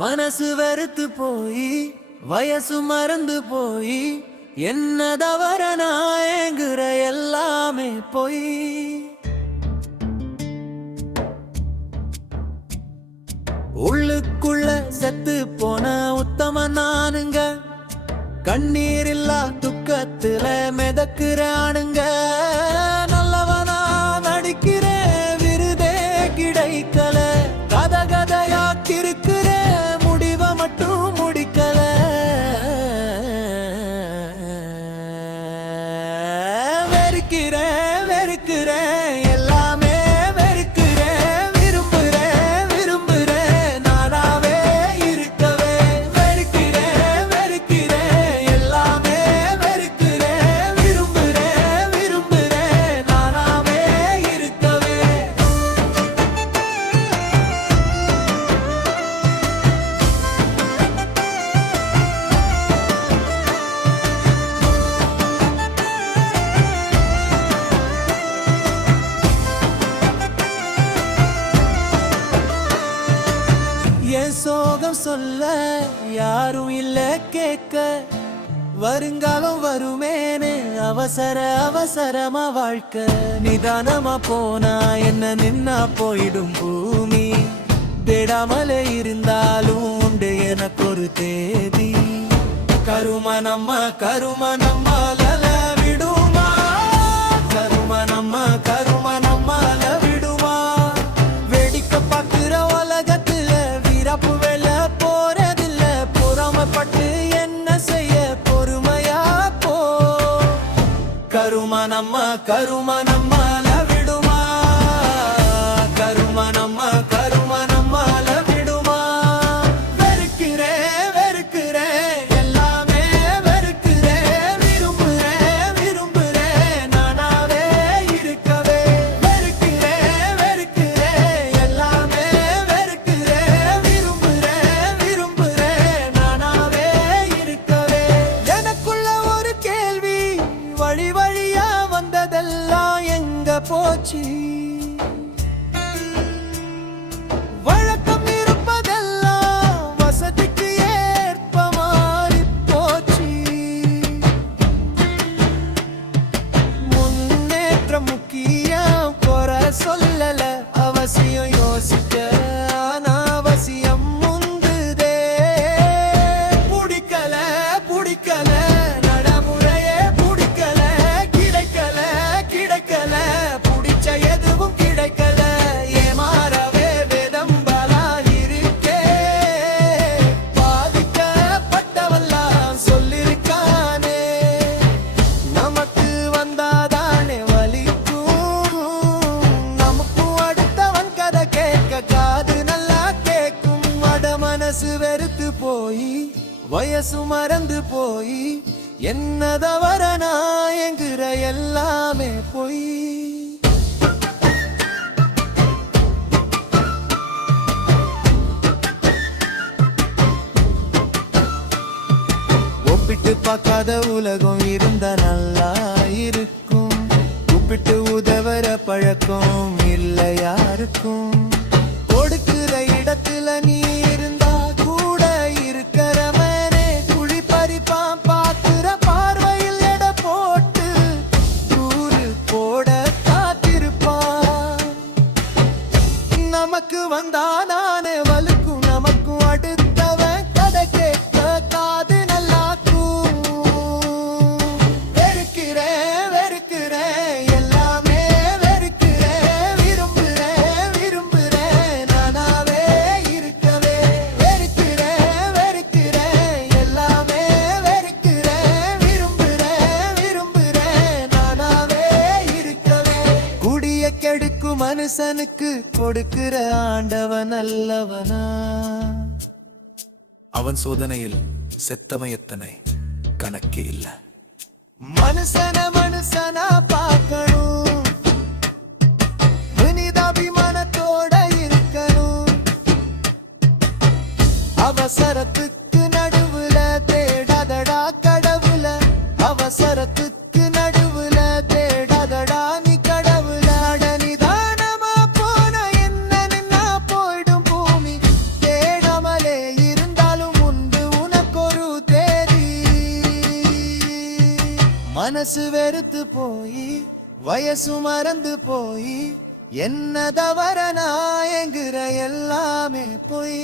மனசு வெறுத்து போய் வயசு மறந்து போய் என்ன தவற நாயங்குற எல்லாமே போய் உள்ளுக்குள்ள செத்து போன உத்தம நானுங்க கண்ணீர் இல்லா துக்கத்துல மிதக்குறானுங்க நல்லவனா நடிக்கிற விருதே கிடைக்கல கதையா கிறுக்கிற முடிவ மட்டும் முடிக்கல வெறுக்கிறேன் வெறுக்கிறேன் எல்லாமே வெறுக்கிறேன் விரும்புறேன் விரும்புறேன் நானாவே இருக்கவே வெறுக்கிறேன் வெறுக்கிறேன் எல்லாமே வெறுக்கிறேன் விரும்புறேன் விரும்புறேன் நானாவே இருக்கவே என் சோகம் சொல்ல யாரும் இல்ல கேட்க வருங்காலம் வருமேனு அவசரமா வாழ்க்கை நிதானமா போனா என்ன நின்னா போயிடும் பூமி தேடாமலே இருந்தாலும் உண்டு எனக்கு ஒரு தேதி கரும நம்மால விடுமா கரும நம்மால விடுமா வேடிக்கை பார்க்கிற உலகத்துல வீரப்பு வெல்ல போறதில்ல பொறாமப்பட்டு என்ன செய்ய பொறுமையா போ கரும நம்மால விடுமா கரும நம்மால விடுமா வெறுக்கிறேன் வெறுக்கிறேன் எல்லாமே வெறுக்கிறேன் விரும்புறேன் விரும்புறேன் நானாவே இருக்கவே வெறுக்கிறேன் வெறுக்கிறேன் எல்லாமே வெறுக்கிறேன் விரும்புறேன் விரும்புறேன் நானாவே இருக்கவே எனக்குள்ள ஒரு கேள்வி வழி வழியா வந்ததெல்லாம் எங்க போச்சு வழக்கம் இருப்பதெல்லாம் வசதிக்கு ஏற்ப மாறி போச்சு முன்னேற்றம் முக்கியம் குறை சொல்லல அவசியம் யோசிக்க அனாவசியம் முந்துதே பிடிக்கல நடைமுறையே பிடிக்கல கிடைக்கல பிடிச்ச எதுவும் கிடைக்கல ஏமாறவே வேதம்பலா இருக்கே பாதிக்கப்பட்டவெல்லாம் சொல்லிருக்கானே நமக்கு வந்தாதானே வலிக்கும் நமக்கும் அடுத்தவன் கதை கேட்க காது நல்லா கேட்கும் அட மனசு வெறுத்து போய் வயசு மறந்து போய் என்னதவர நாயங்குற எல்லாமே போய் ஒப்பிட்டு பார்க்காத உலகம் இருந்தா நல்லா இருக்கும் கூப்பிட்டு உதவற பழக்கம் இல்லை யாருக்கும் கொடுக்கிற இடத்துல நீ இருந்தா கூட இருக்கிறவனே குழி பறிப்பான் பார்க்கிற பார்வையில் எடை போட்டு கூறு போட காத்திருப்பான் நமக்கு வந்தா நானே வலுக்கும் நமக்கும் அடுத்தவன் கதை கேட்க காது நல்லாக்கும் வெறுக்கிறேன் வெறுக்கிறேன் எல்லாமே வெறுக்கிறேன் விரும்புறேன் விரும்புறேன் நானாவே இருக்கவே வெறுக்கிறேன் வெறுக்கிறேன் எல்லாமே வெறுக்கிறேன் விரும்புறேன் விரும்புறேன் நானாவே இருக்கவே குடிய கெடுக்கும் மனுஷனுக்கு கொடுக்கிற ஆண்டவன் அல்லவனா அவன் சோதனையில் செத்தவன் எத்தனை கணக்கே இல்ல மனுஷனா பார்க்கணும் மனிதாபிமானத்தோட இருக்கணும் அவசரத்துக்கு நடுவுல தேடாதடா கடவுள அவசரத்துக்கு நடுவுல தேடாதடா நீ கடவுள நிதானமா போன என்ன நின்னா போயிடும் பூமி தேடாமலே மனசு வெறுத்து போய் வயசு மறந்து போய் என்ன தவற நான் என்கிற எல்லாமே போய்